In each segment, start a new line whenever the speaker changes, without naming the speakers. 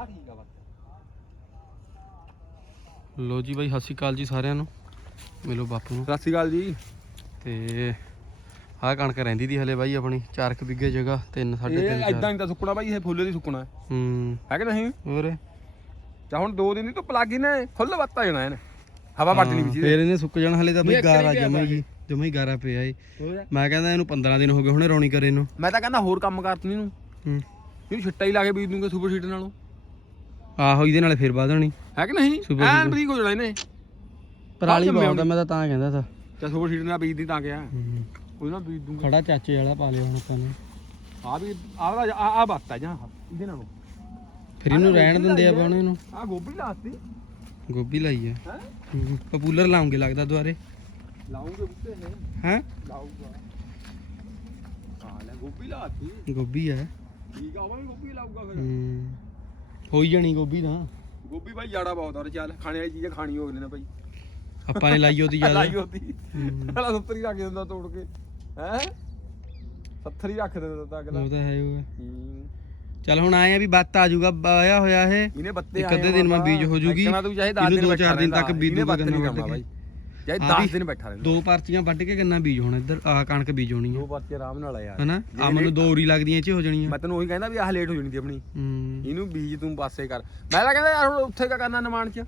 ਆ ਠੀਕ ਆ ਬਸ।
ਲੋ ਜੀ ਬਾਈ ਸਤਿ ਸ਼੍ਰੀ ਅਕਾਲ ਜੀ ਸਾਰਿਆਂ ਨੂੰ। ਮਿਲੋ ਬਾਪੂ ਨੂੰ।
ਸਤਿ ਸ਼੍ਰੀ ਅਕਾਲ ਜੀ।
ਤੇ ਆਹ ਕਣਕ ਰਹਿੰਦੀ ਦੀ ਹਲੇ ਬਾਈ ਆਪਣੀ 4 ਕੁ ਬਿੱਗੇ ਜਗ੍ਹਾ 3
ਇਹ
3.5
ਐਦਾਂ ਨਹੀਂ ਤਾਂ ਸੁੱਕਣਾ ਬਾਈ ਇਹ ਫੁੱਲੇ ਦੀ ਸੁੱਕਣਾ
ਹੂੰ।
ਹੈ। ਕਿ ਨਹੀਂ?
ਹੋਰ?
ਚਾ ਹੁਣ ਦੋ ਦਿਨ ਦੀ ਧੁੱਪ ਲੱਗ ਗਈ ਨੇ ਫੁੱਲ ਵੱਤਾ ਜਾਣਾ ਇਹਨੇ। ਹਵਾ ਵੱਜਣੀ ਵੀ
ਫੇਰ ਇਹਨੇ ਸੁੱਕ ਜਾਣ ਹਲੇ ਤਾਂ
ਨਹੀਂ,
ਬਈ ਗਾਰਾ
ਨਹੀਂ
ਜਮਾ ਹੀ ਜਮਾ ਹੀ ਗਾਰਾ ਪਿਆ ਏ।
ਹੋਰ?
ਮੈਂ ਕਹਿੰਦਾ ਇਹਨੂੰ 15 ਦਿਨ ਹੋ ਗਏ ਹੁਣੇ ਰੌਣੀ ਕਰੇ ਨੂੰ
ਮੈਂ ਤਾਂ ਕਹਿੰਦਾ ਹੋਰ ਕੰਮ ਕਰਤ ਨਹੀਂ ਨੂੰ
ਹੂੰ।
ਇਹਨੂੰ ਛਿੱਟਾ ਹੀ ਲਾ ਕੇ ਬੀਜ ਦੂੰਗਾ ਸੁਪਰ ਸੀਟ ਨਾਲੋਂ।
ਆਹੋ ਇਹਦੇ ਨਾਲੇ ਫੇਰ ਵਧਣੀ
ਹੈ ਕਿ ਨਹੀਂ? ਐਨ
ਸੀਟ।
ਬਰੀਕ ਹੋ ਜਾਣਾ ਇਹਨੇ
ਪਰਾਲੀ
ਜੰਮੇ
ਬਹੁਤ ਆ ਮੈਂ ਤਾਂ ਤਾਂ ਕਹਿੰਦਾ ਤਾਂ।
ਚਾ ਸੁਪਰ ਸੀਟ ਨਾਲ ਬੀਜ ਦੀ ਤਾਂ ਗਿਆ
ਹੂੰ।
ਉਹਦੇ ਨਾਲ ਬੀਜ ਦੂੰਗਾ
ਖੜਾ ਚਾਚੇ ਵਾਲਾ ਪਾ ਲਿਆ ਹੁਣ ਆਪਾਂ ਨੇ।
ਆ ਵੀ ਆ ਵਾਲਾ ਆ ਆ ਬੱਤਾ ਜਾਂ ਇਹਦੇ ਨਾਲੋਂ।
ਫਿਰ ਇਹਨੂੰ ਰਹਿਣ ਦਿੰਦੇ ਆ। ਪਾਉਣੇ ਨੂੰ
ਆ ਗੋਭੀ ਲਾਤੀ।
ਗੋਭੀ ਲਾਈ ਆ।
ਹੈ?
ਹੂੰ ਪਪੂਲਰ ਲਾਉਂਗੇ ਲੱਗਦਾ ਦੁਆਰੇ।
ਲਾਉਂਗੇ ਬੁੱਤੇ ਨੇ।
ਹੈ?
ਲਾਊਗਾ। ਆ ਲੈ ਗੋਭੀ ਲਾਤੀ।
ਗੋਭੀ ਆ।
ਠੀਕ ਆ ਉਹ ਵੀ ਗੋਭੀ ਲਾਊਗਾ ਫਿਰ।
ਹੂੰ। ਹੋਈ ਜਾਣੀ ਗੋਭੀ ਤਾਂ।
ਗੋਭੀ ਭਾਈ ਜਾੜਾ ਬਹੁਤ ਆ ਚੱਲ ਖਾਣੇ ਵਾਲੀ ਚੀਜ਼ਾਂ ਖਾਣੀ ਹੋ ਗਈ ਨਾ ਭਾਈ।
ਆਪਾਂ ਨੇ ਲਾਈ ਉਹਦੀ ਜ਼ਿਆਦਾ।
ਲਾਈ ਹੁੰਦੀ
ਹੂੰ।
ਸਾਲਾ 70 ਹੀ ਰੱਖ ਦਿੰਦਾ ਤੋੜ ਕੇ। ਹੈ? 70 ਹੀ ਰੱਖ ਦਿੰਦਾ ਤਾਂ ਅਗਲਾ।
ਉਹ ਤਾਂ ਹੈ ਉਹ। ਚੱਲ ਹੁਣ ਆਏ ਆ ਵੀ ਬੱਤ ਆ ਜਾਊਗਾ ਆਇਆ ਹੋਇਆ ਇਹ।
ਇਹਨੇ ਬੱਤੇ
ਇੱਕ ਅੱਧੇ ਦਿਨ ਮੈਂ ਬੀਜ ਹੋ ਜੂਗੀ।
ਇੱਕਣਾ ਤੂੰ ਚਾਹੇ 10
ਇਹਨੂੰ
ਦਿਨ
ਦੋ
ਬੈਠਾ
ਚਾਰ ਦਿਨ ਤੱਕ। ਬੀਜੂਗਾ ਗੰਨਾ।
ਬਾਈ।
ਆ
10
ਵੀ
ਦਿਨ ਬੈਠਾ ਰਹਿੰਦਾ।
ਦੋ ਪਰਚੀਆਂ ਵੱਢ ਕੇ ਗੰਨਾ ਬੀਜ ਹੋਣਾ? ਇੱਧਰ ਆਹ ਕਣਕ ਬੀਜ ਹੋਣੀ ਆ।
ਦੋ ਬੱਤੇ ਆਰਾਮ ਨਾਲ ਆ ਯਾਰ।
ਹਨਾ? ਆ ਮੈਨੂੰ ਦੋ ਉਰੀ ਲੱਗਦੀਆਂ ਇਹ ਚ ਹੋ ਜਾਣੀਆਂ।
ਮੈਂ ਤੈਨੂੰ ਉਹੀ ਕਹਿੰਦਾ ਵੀ ਆਹ ਲੇਟ ਹੋ ਜਾਣੀ ਦੀ ਆਪਣੀ।
ਹੂੰ।
ਇਹਨੂੰ ਬੀਜ ਤੂੰ ਪਾਸੇ ਕਰ। ਮੈਂ ਤਾਂ ਕਹਿੰਦਾ ਯਾਰ ਹੁਣ ਉੱਥੇ ਕਾ ਕਰਨਾ ਨਿਮਾਣ ਚ?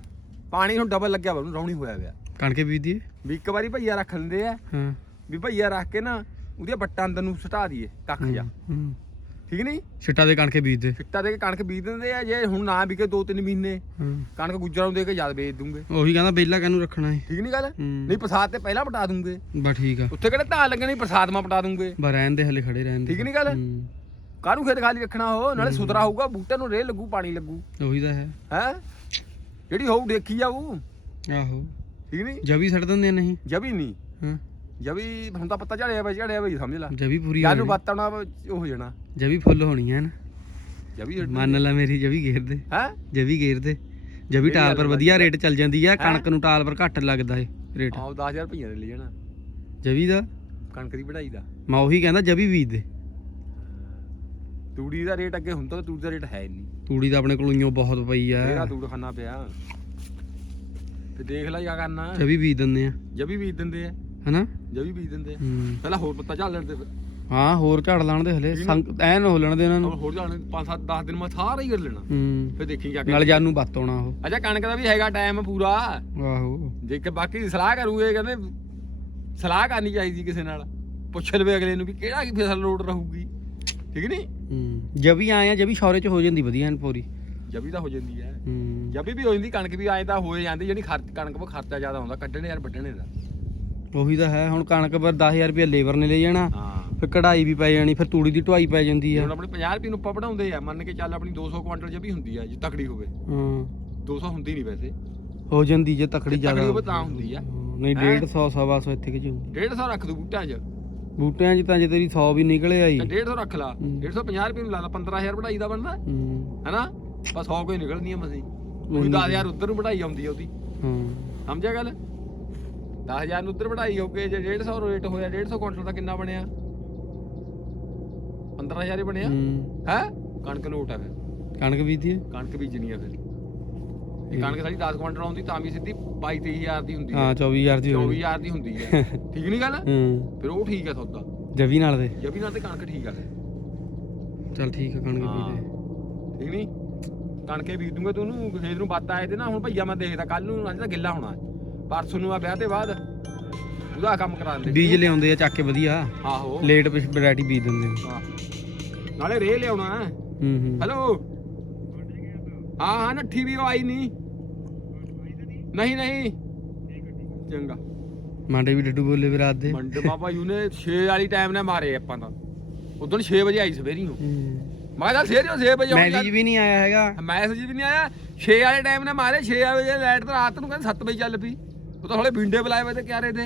ਪਾਣੀ ਹੁਣ ਡਬਲ ਲੱਗਿਆ ਵਾ ਉਹਨੂੰ ਰੌਣੀ ਹੋਇਆ ਪਿਆ।
ਕਣਕੇ ਬੀਜ ਦੀਏ
ਵੀ ਇੱਕ ਵਾਰੀ ਭਈਆ ਰੱਖ ਲੈਂਦੇ ਆ।
ਹਾਂ।
ਵੀ ਭਈਆ ਰੱਖ ਕੇ ਨਾ ਉਹਦੀਆਂ ਬੱਟਾਂ ਅੰਦਰ ਨੂੰ ਸਟਾ ਦਈਏ ਕੱਖ ਜਾ
ਹੂੰ।
ਠੀਕ ਨਹੀਂ?
ਛਿੱਟਾ ਦੇ ਕਣਕੇ ਬੀਜ ਦੇ
ਫਿੱਟਾ ਦੇ ਕੇ ਕਣਕ ਬੀਜ ਦਿੰਦੇ ਆ ਜੇ ਹੁਣ ਨਾ ਵਿਕੇ 2-3 ਮਹੀਨੇ
ਹਾਂ।
ਕਣਕ ਗੁੱਜਰਾਂ ਨੂੰ ਦੇ ਕੇ ਜਦ ਵੇਚ ਦੂੰਗੇ।
ਉਹੀ ਕਹਿੰਦਾ ਬੇਲਾ ਕਾਹਨੂੰ ਰੱਖਣਾ ਹੈ
ਠੀਕ ਨਹੀਂ ਗੱਲ?
ਹੂੰ।
ਨਹੀਂ ਪ੍ਰਸਾਦ ਤੇ ਪਹਿਲਾਂ ਪਟਾ ਦੂੰਗੇ।
ਬਸ ਠੀਕ ਆ।
ਉੱਥੇ ਕਿਹੜੇ ਧਾਨ ਲੱਗਣੀ ਪ੍ਰਸਾਦ ਮਾ ਪਟਾ ਦੂੰਗੇ।
ਬਸ ਰਹਿਣ ਦੇ ਹਲੇ ਖੜੇ ਰਹਿਣ ਦੇ।
ਠੀਕ ਨੀ ਗੱਲ?
ਹੂੰ,
ਕਾਹਨੂੰ ਖੇਤ ਖਾਲੀ ਰੱਖਣਾ ਹੋ ਨਾਲੇ ਸੁਥਰਾ ਹੋਊਗਾ ਬੂਟੇ ਨੂੰ ਰੇਹ ਲੱਗੂ ਪਾਣੀ ਲੱਗੂ।
ਉਹੀ ਤਾਂ ਹੈ।
ਹੈ? ਜਿਹੜੀ ਹੋਊ ਦੇਖੀ ਜਾਊ।
ਆਹੋ।
ਠੀਕ ਨਹੀਂ?
ਜਵੀ ਛੱਡ ਦਿੰਦੇ ਆ ਨਹੀਂ?
ਜਬੀ ਨਹੀਂ।
ਹਾਂ।
ਜਬੀ ਹੁਣ ਤਾਂ ਪਤਾ ਝੜਿਆ ਬਈ ਝੜਿਆ ਬਈ ਸਮਝ ਲੈ
ਜਵੀ ਪੂਰੀ
ਯਾਰ ਨੂੰ ਬਾਤਾਂ ਉਹ ਹੋ ਜਾਣਾ
ਜਵੀ ਫੁੱਲ ਹੋਣੀ ਹੈ ਨਾ
ਜਬੀ
ਮੰਨ ਲੈ ਮੇਰੀ ਜਵੀ ਘੇਰ ਦੇ
ਹੈ
ਜਵੀ ਘੇਰ ਦੇ ਜਵੀ ਟਾਲ ਪਰ ਵਧੀਆ ਰੇਟ ਚੱਲ ਜਾਂਦੀ ਆ ਕਣਕ ਨੂੰ ਟਾਲ ਪਰ ਘੱਟ ਲੱਗਦਾ ਏ ਰੇਟ
ਆਹ 10000 ਰੁਪਈਆ ਦੇ ਲੈ ਜਾਣਾ
ਜਵੀ ਦਾ
ਕਣਕ ਦੀ ਵਢਾਈ ਦਾ
ਮੈਂ ਉਹੀ ਕਹਿੰਦਾ ਜਵੀ ਬੀਜ ਦੇ
ਤੂੜੀ ਦਾ ਰੇਟ ਅੱਗੇ ਹੁੰਦਾ ਤਾਂ ਤੂੜੀ ਦਾ ਰੇਟ ਹੈ ਨਹੀਂ
ਤੂੜੀ ਤਾਂ ਆਪਣੇ ਕੋਲ ਬਹੁਤ ਪਈ ਆ
ਮੇਰਾ ਤੂੜ ਖਾਣਾ ਪਿਆ ਤੇ ਦੇਖ ਲੈ ਕਿਆ ਕਰਨਾ
ਜਵੀ ਬੀਜ ਦਿੰਦੇ ਆ
ਜਬੀ ਬੀਜ ਦਿੰਦੇ ਆ
ਹਨਾ?
ਜਬੀ ਬੀਜ ਦਿੰਦੇ ਆ।
ਹੂੰ।
ਪਹਿਲਾਂ ਹੋਰ ਪੱਤਾ ਝਾੜ ਤੇ ਫਿਰ।
ਹਾਂ ਹੋਰ ਝਾੜ ਲਾਣ ਦੇ ਹਲੇ। ਸੰਗ ਐਨ ਹੋ ਲੈਣ ਦੇ ਇਹਨਾਂ ਨੂੰ।
ਹੋਰ- ਹੋਰ ਝਾੜ 5 7 10 ਦਿਨ ਮੈਂ ਸਾਰਾ ਹੀ ਕਰ ਲੈਣਾ।
ਹੂੰ।
ਫਿਰ ਦੇਖੀ ਕਿਆ
ਨਾਲ ਜਾਨ ਨੂੰ ਬੱਤ ਆਉਣਾ ਉਹ।
ਅੱਛਾ ਕਣਕ ਦਾ ਵੀ ਹੈਗਾ ਟਾਈਮ ਪੂਰਾ।
ਆਹੋ।
ਜੇ ਕਿ ਬਾਕੀ ਸਲਾਹ ਕਰੂਗੇ ਕਹਿੰਦੇ ਸਲਾਹ ਕਰਨੀ ਚਾਹੀਦੀ ਕਿਸੇ ਨਾਲ। ਪੁੱਛ ਲਵੇ ਅਗਲੇ ਨੂੰ ਵੀ ਕਿਹੜਾ ਕੀ ਫਸਲ ਲੋਡ ਰਹੂਗੀ। ਠੀਕ ਨਹੀਂ
ਹੂੰ। ਜਵੀ ਆਏ ਆ ਜਵੀ ਸ਼ੌਰੇ ਚ ਹੋ ਜਾਂਦੀ ਵਧੀਆ ਐਨ ਪੂਰੀ।
ਜਬੀ ਤਾਂ ਹੋ ਜਾਂਦੀ ਹੈ
ਹੂੰ।
ਜਬੀ ਵੀ ਹੋ ਜਾਂਦੀ ਕਣਕ ਵੀ ਆਏ ਤਾਂ ਹੋਏ ਜਾਂਦੀ ਜਿਹੜੀ ਖਰਚ ਕਣਕ ਕੋ ਖਰਚਾ ਜ਼ਿਆਦਾ ਹੁੰਦਾ ਕੱਢਣੇ ਯਾਰ ਵੱਢਣੇ ਦਾ।
ਉਹੀ ਤਾਂ ਹੈ ਹੁਣ ਕਣਕ ਪਰ 10000 ਰੁਪਏ ਲੇਬਰ ਨੇ ਲੈ ਜਾਣਾ
ਹਾਂ।
ਫਿਰ ਕਢਾਈ ਵੀ ਪੈ ਜਾਣੀ ਫਿਰ ਤੂੜੀ ਦੀ ਢੁਆਈ ਪੈ ਜਾਂਦੀ ਆ।
ਹੁਣ ਆਪਣੇ 50 ਰੁਪਏ ਨੂੰ ਉੱਪਰ ਬਣਾਉਂਦੇ ਆ ਮੰਨ ਕੇ ਚੱਲ ਆਪਣੀ 200 ਕੁਆਂਟਲ ਜਬੀ ਹੁੰਦੀ ਆ ਜੇ ਤਕੜੀ ਹੋਵੇ।
ਹਾਂ।
200 ਹੁੰਦੀ ਨਹੀਂ ਵੈਸੇ।
ਹੋ ਜਾਂਦੀ ਜੇ ਤਕੜੀ
ਜੇ
ਜ਼ਿਆਦਾ।
ਤਕੜੀ ਹੋਵੇ ਤਾਂ ਹੁੰਦੀ ਆ।
ਹਾਂ, ਨਹੀਂ
ਹੈਂ?
150 ਸਵਾ ਸੌ ਇੱਥੇ ਕਿ ਜੂ
150 ਰੱਖ ਦੂ ਬੂਟਿਆਂ 'ਚ।
ਬੂਟਿਆਂ 'ਚ ਤਾਂ ਜੇ ਤੇਰੀ 100 ਵੀ ਨਿਕਲੇ ਆਈ
ਤੇ 150 ਰੱਖ ਲਾ।
ਹੂੰ।
150 ਰੁਪਏ ਨੂੰ ਲਾ ਲਾ 15000 ਵਧਾਈ ਦਾ ਬਣਦਾ।
ਹੂੰ।
ਹੈਨਾ? ਬਸ 100 ਕੋਈ ਨਿਕਲਦੀ ਆ ਮਸੀਂ।
ਹੂੰ।
10000 ਉੱਧਰ ਨੂੰ ਵਧਾਈ ਆਉਂਦੀ ਆ ਉਹਦੀ।
ਹਾਂ।
ਸਮਝਿਆ ਗੱਲ? 10000 ਨੂੰ ਉੱਧਰ ਵਧਾਈ ਹੋ ਕੇ ਜੇ 150 ਰੇਟ ਹੋਇਆ 150 ਕੁਇੰਟਲ ਦਾ ਕਿੰਨਾ ਬਣਿਆ? 15000 ਹੀ ਬਣਿਆ?
ਹੂੰ।
ਹੈ? ਕਣਕ ਲੋਟ ਆ ਫਿਰ।
ਕਣਕ ਬੀਜਦੀ ਹੈ?
ਕਣਕ ਬੀਜਣੀ ਆ ਫਿਰ। ਇਹ ਕਣਕ ਸਾਡੀ 10 ਕੁਇੰਟਲ ਆਉਂਦੀ ਤਾਂ ਵੀ ਸਿੱਧੀ 22 23000 ਦੀ ਹੁੰਦੀ
ਹਾਂ।
ਹੈ
24000 ਦੀ ਹੋਣੀ
24000 ਦੀ ਹੁੰਦੀ ਹੈ। ਠੀਕ ਨਹੀਂ ਗੱਲ?
ਹੂੰ।
ਫਿਰ ਉਹ ਠੀਕ ਆ ਸੌਦਾ।
ਜਵੀ ਨਾਲ ਦੇ।
ਜਬੀ ਨਾਲ ਤੇ ਕਣਕ ਠੀਕ ਆ
ਚੱਲ ਠੀਕ ਆ ਕਣਕ
ਹਾਂ।
ਬੀਜ
ਠੀਕ ਨਹੀਂ ਕਣਕੇ ਬੀਜ ਦੂੰਗਾ ਤੂੰ ਉਹਨੂੰ ਖੇਤ ਨੂੰ ਬੱਤ ਆਏ ਤੇ ਨਾ ਹੁਣ ਭਈਆ ਮੈਂ ਦੇਖਦਾ ਕੱਲ ਨੂੰ ਅੱਜ ਤਾਂ ਗਿੱਲਾ ਹੋਣਾ। ਪਰਸੋਂ ਨੂੰ ਆ ਵਿਆਹ ਤੇ ਬਾਅਦ ਉਹਦਾ ਕੰਮ ਕਰਾ ਦਿੰਦੇ।
ਬੀਜ ਲਿਆਉਂਦੇ ਆ ਚੱਕ ਕੇ ਵਧੀਆ।
ਆਹੋ।
ਲੇਟ ਵੈਰਾਈਟੀ ਬੀਜ ਦਿੰਦੇ ਨੇ।
ਹਾਂ। ਨਾਲੇ ਰੇ ਲਿਆਉਣਾ। ਹੈ।
ਹੂੰ। ਹੂੰ
ਹੈਲੋ। ਹਾਂ ਹਾਂ ਨੱਠੀ ਵੀ ਉਹ ਆਈ ਨਹੀਂ। ਨਹੀਂ ਨਹੀਂ। ਚੰਗਾ।
ਮਾਂਡੇ ਵੀ ਡੱਡੂ ਬੋਲੇ ਵੀ ਰਾਤ ਦੇ।
ਮੰਡ ਬਾਬਾ ਯੂ ਨੇ 6 ਵਾਲੀ ਟਾਈਮ ਨਾਲ ਮਾਰੇ ਆਪਾਂ ਤਾਂ। ਉਦੋਂ 6 ਵਜੇ ਆਈ ਸਵੇਰੀ ਨੂੰ।
ਹੂੰ।
ਮੈਂ ਕਿਹਾ ਸਵੇਰੇ 6 ਵਜੇ ਆਉਣ
ਮੈਸੇਜ ਵੀ ਨਹੀਂ ਆਇਆ ਹੈਗਾ।
ਮੈਸੇਜ ਵੀ ਨਹੀਂ ਆਇਆ। 6 ਵਾਲੇ ਟਾਈਮ ਨਾਲ ਮਾਰੇ 6 ਵਜੇ ਲਾਈਟ ਤਾਂ ਰਾਤ ਨੂੰ ਕਹਿੰਦੇ 7 ਵਜੇ ਚੱਲ ਪਈ। ਉਹ ਤਾਂ ਹਲੇ ਵਿੰਡੇ ਬੁਲਾਏ ਵੇ ਤੇ ਕਿਆਰੇ ਦੇ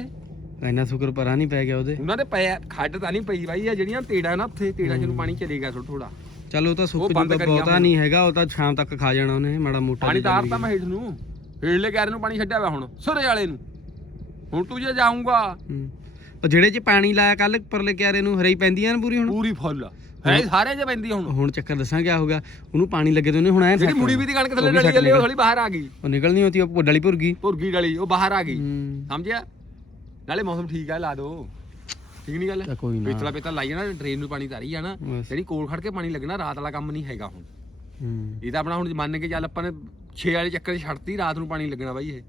ਇੰਨਾ ਸ਼ੁਕਰ ਪਰਾਂ ਨਹੀਂ ਪੈ ਗਿਆ ਉਹਦੇ।
ਉਹਨਾਂ ਦੇ ਪਿਆ ਖੱਡ ਤਾਂ ਨਹੀਂ ਪਈ ਬਾਈ ਆ ਜਿਹੜੀਆਂ ਤੇੜਾ ਨਾ ਉੱਥੇ ਤੇੜਾ ਜਿਹਨੂੰ ਪਾਣੀ ਚਲੇਗਾ ਥੋੜਾ ਥੋੜਾ
ਚਲ ਤਾਂ ਸੁੱਕ ਜੂਗਾ ਬਹੁਤਾ ਨਹੀਂ ਹੈਗਾ ਉਹ ਤਾਂ ਸ਼ਾਮ ਤੱਕ ਖਾ ਜਾਣਾ ਉਹਨੇ ਮਾੜਾ ਮੋਟਾ
ਪਾਣੀ
ਜਿਹਾ
ਤਾਰਤਾ ਮੈਂ ਹੇਠ ਨੂੰ। ਹੇਠਲੇ ਕਿਆਰੇ ਨੂੰ ਪਾਣੀ ਛੱਡਿਆ ਵਾ ਹੁਣ ਸੁਰੇ ਵਾਲੇ ਨੂੰ। ਹੁਣ ਤੂੰ ਜੇ ਜਾਊਂਗਾ।
ਉਹ ਜਿਹੜੇ ਚ ਪਾਣੀ ਲਾਇਆ ਕੱਲ ਪਰਲੇ ਕਿਆਰੇ ਨੂੰ ਹਰੀ ਪੈਂਦੀਆਂ ਨੇ ਪੂਰੀ ਹੁਣ।
ਪੂਰੀ ਫੁੱਲ। ਹੈ ਸਾਰੇ ਜੇ ਪੈਂਦੀ ਹੁਣ।
ਹੁਣ ਚੱਕਰ ਦੱਸਾਂ ਕਿਆ ਹੋਗਾ ਉਹਨੂੰ ਪਾਣੀ ਲੱਗੇ ਤੇ ਉਹਨੇ ਹੁਣ ਐ
ਜਿਹੜੀ ਮੁੜੀ ਵੀ ਦੀ ਕਣਕ ਥੱਲੇ ਡਲੀ ਚੱਲੇ ਉਹ। ਥੋੜੀ ਬਾਹਰ ਆ ਗਈ।
ਉਹ ਨਿਕਲਣੀ ਹੁੰਦੀ ਉਹ ਡਲੀ ਭੁਰ ਗਈ।
ਭੁਰਗੀ ਡਲੀ ਉਹ ਬਾਹਰ ਆ ਗਈ। ਸਮਝਿਆ? ਨਾਲੇ ਮੌਸਮ ਠੀਕ ਆ ਲਾ ਦੋ। ਠੀਕ ਨਹੀਂ ਗੱਲ?
ਕੋਈ ਨਾ।
ਪੇਤਲਾ ਪੇਤਲਾ ਲਾਈ ਜਾਣਾ ਡਰੇਨ ਨੂੰ ਪਾਣੀ ਤਾਰੀ ਜਾਣਾ। ਜਿਹੜੀ ਕੋਲ ਖੜ ਕੇ ਪਾਣੀ ਲੱਗਣਾ ਰਾਤ ਵਾਲਾ ਕੰਮ ਨਹੀਂ ਹੈਗਾ ਹੁਣ। ਇਹ ਤਾਂ ਆਪਣਾ ਹੁਣ ਮੰਨ ਕੇ ਚੱਲ ਆਪਾਂ ਨੇ 6 ਵਾਲੇ ਚੱਕਰ ਛੱਡਤੀ ਰਾਤ ਨੂੰ ਪਾਣੀ ਲੱਗਣਾ ਬਾਈ ਇਹ।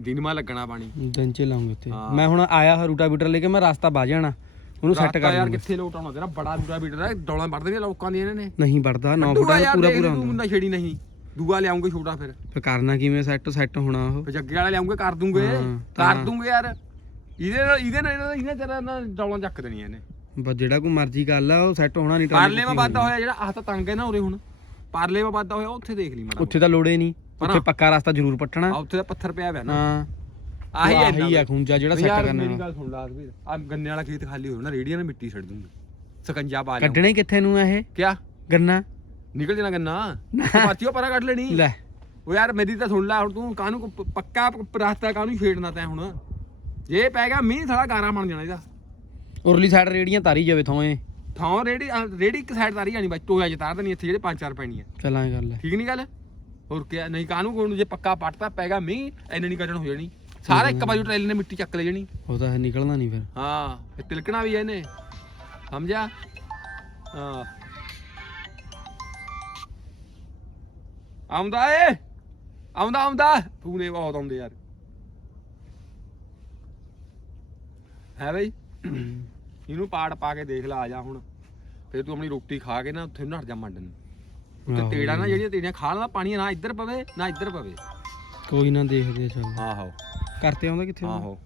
ਦਿਨ ਮਾ ਲੱਗਣਾ ਪਾਣੀ।
ਦਿਨ ਚ ਲਾਉਂਗੇ ਉੱਤੇ। ਮੈਂ ਹੁਣ ਆਇਆ ਹਾਂ ਰੂਟਾ ਬੀਟਰ ਲੈ ਕੇ ਮੈਂ ਰਸਤਾ ਬਾ ਜਾਣਾ। ਉਹਨੂੰ ਸੈੱਟ ਕਰ
ਯਾਰ ਕਿੱਥੇ ਲੋਟ ਆਉਣਾ ਤੇਰਾ ਬੜਾ ਦੂਰਾ ਬੀਟਰ ਹੈ ਡੋਲਾਂ ਵੱਢ ਦੇਣੀਆਂ ਲੋਕਾਂ ਦੀਆਂ ਇਹਨਾਂ ਨੇ।
ਨਹੀਂ ਵੜਦਾ 9
ਦੂਆ
ਫੁੱਟਾ ਪੂਰਾ ਪੂਰਾ ਹੁੰਦਾ।
ਮੁੰਡਾ ਛੇੜੀ ਨਹੀਂ। ਦੂਆ ਲਿਆਉਂਗੇ ਛੋਟਾ ਫਿਰ।
ਫਿਰ ਕਰਨਾ ਕਿਵੇਂ ਸੈੱਟ ਸੈੱਟ ਹੋਣਾ ਉਹ?
ਫਿਰ ਜੱਗੇ ਵਾਲਾ ਲਿਆਉਂਗੇ ਕਰ ਦੂੰਗੇ। ਕਰ। ਦੂੰਗੇ ਯਾਰ। ਇਹਦੇ ਨਾਲ ਇਹਦੇ ਨਾਲ ਇਹਨੇ ਤੇਰਾ ਨਾ ਡੋਲਾਂ ਚੱਕ ਦੇਣੀਆਂ ਇਹਨੇ।
ਬਸ ਜਿਹੜਾ ਕੋਈ ਮਰਜ਼ੀ ਕਰ ਲਾ ਉਹ ਸੈੱਟ ਹੋਣਾ ਨਹੀਂ
ਪਰਲੇ ਮਾ ਵਾਧਾ ਹੋਇਆ ਜਿਹੜਾ ਆਹ ਤਾਂ ਤੰਗ ਹੈ ਨਾ ਉਰੇ ਹੁਣ। ਪਰਲੇ ਮਾ ਵਾਧਾ ਹੋਇਆ ਉੱਥੇ ਦੇਖ ਲਈ ਮਾੜਾ
ਉੱਥੇ ਤਾਂ ਲੋੜੇ ਨਹੀਂ। ਉੱਥੇ ਪੱਕਾ ਰਸਤਾ ਜ਼ਰੂਰ ਪੱਟਣਾ।
ਆ ਉੱਥੇ ਤਾਂ ਪੱਥਰ ਪਿਆ ਹੋਇਆ ਨਾ।
ਹਾਂ।
ਆਹੀ ਹੈ
ਆਹੀ ਆ ਖੂੰਜਾ ਜਿਹੜਾ ਸੈੱਟ
ਯਾਰ
ਕਰਨਾ
ਮੇਰੀ ਗੱਲ ਸੁਣ ਲਾ ਵੀਰ ਆ ਗੰਨੇ ਵਾਲਾ ਖੇਤ ਖਾਲੀ ਹੋਇਆ ਨਾ ਰੇੜੀਆਂ ਨਾਲ ਮਿੱਟੀ ਛੱਡ ਦੂੰਗੇ। ਸਕੰਜਾ ਪਾ ਲਿਆ
ਕੱਢਣੇ ਕਿੱਥੇ ਨੂੰ ਆ ਇਹ?
ਕਿਆ?
ਗੰਨਾ?
ਨਿਕਲ ਜਾਣਾ ਗੰਨਾ? ਪਾਤੀਓ ਪਰਾਂ ਕੱਢ ਲੈਣੀ।
ਲੈ।
ਉਹ ਯਾਰ ਮੇਰੀ ਤਾਂ ਸੁਣ ਲੈ ਹੁਣ ਤੂੰ ਕਾਹਨੂੰ ਪ- ਪੱਕਾ ਪ- ਰਸਤਾ ਕਾਹਨੂੰ ਛੇੜਨਾ ਤੈਂ ਹੁਣ? ਜੇ ਪੈ ਗਿਆ ਮੀਂਹ ਸਾਲਾ ਗਾਰਾ ਬਣ ਜਾਣਾ ਇਹਦਾ।
ਉਰਲੀ ਸਾਈਡ ਰੇੜੀਆਂ ਤਾਰੀ ਜਾਵੇ ਥੋਏ
ਥਾਂ ਰੇੜੀ ਆਹ ਰੇੜੀ ਇੱਕ ਸਾਈਡ ਤਾਰੀ ਜਾਣੀ ਬਸ ਟੋਇਆ ਚ ਤਾਰ ਦੇਣੀ ਇੱਥੇ ਜਿਹੜੇ ਪੰਜ ਚਾਰ ਪੈਣੀਆਂ।
ਚੱਲਾਂ ਗੱਲ ਹੈ
ਠੀਕ ਨਹੀਂ ਗੱਲ? ਹੋਰ ਕਿਆ ਨਹੀਂ ਕਾਹਨੂੰ ਕੋਣ ਜੇ ਪੱਕਾ ਪੱਟਦਾ ਪੈ ਗਿਆ ਮੀਂਹ ਐਨੇ ਨਹੀਂ ਕੱਢਣ ਹੋ ਜਾਣੀ। ਸਾਰਾ ਇੱਕ ਬਾਜੂ ਟ੍ਰੇਲ ਨੇ ਮਿੱਟੀ ਚੱਕ ਲੈ ਜਾਣੀ।
ਉਹ ਤਾਂ ਨਿਕਲਣਾ ਨਹੀਂ ਫਿਰ।
ਹਾਂ ਇਹ ਤਿਲਕਣਾ ਵੀ ਹੈ ਇਹਨੇ। ਸਮਝਿਆ? ਹਾਂ। ਆਉਂਦਾ ਏ। ਆਉਂਦਾ ਆਉਂਦਾ। ਪੂਨੇ ਬਹੁਤ ਆਉਂਦੇ ਯਾਰ। ਹੈ ਬਈ। ਇਹਨੂੰ ਪਾੜ ਪਾ ਕੇ ਦੇਖ ਲੈ ਆ ਜਾ ਹੁਣ। ਫਿਰ ਤੂੰ ਆਪਣੀ ਰੋਟੀ ਖਾ ਕੇ ਨਾ ਉੱਥੇ ਨੱਟ ਜਾ ਮੰਡਨ।
ਆਹੋ।
ਤੇੜਾ ਨਾ ਜਿਹੜੀਆਂ ਤੇੜੀਆਂ ਖਾਣ ਦਾ ਪਾਣੀ ਨਾ ਇੱਧਰ ਪਵੇ ਨਾ ਇੱਧਰ ਪਵੇ।
ਕੋਈ ਨਾ ਦੇਖਦੇ ਚੱਲ।
ਆਹੋ।
ਕਰਤੇ ਆਉਂਦਾ ਕਿੱਥੇ ਆਉਂਦਾ?
ਆਹੋ।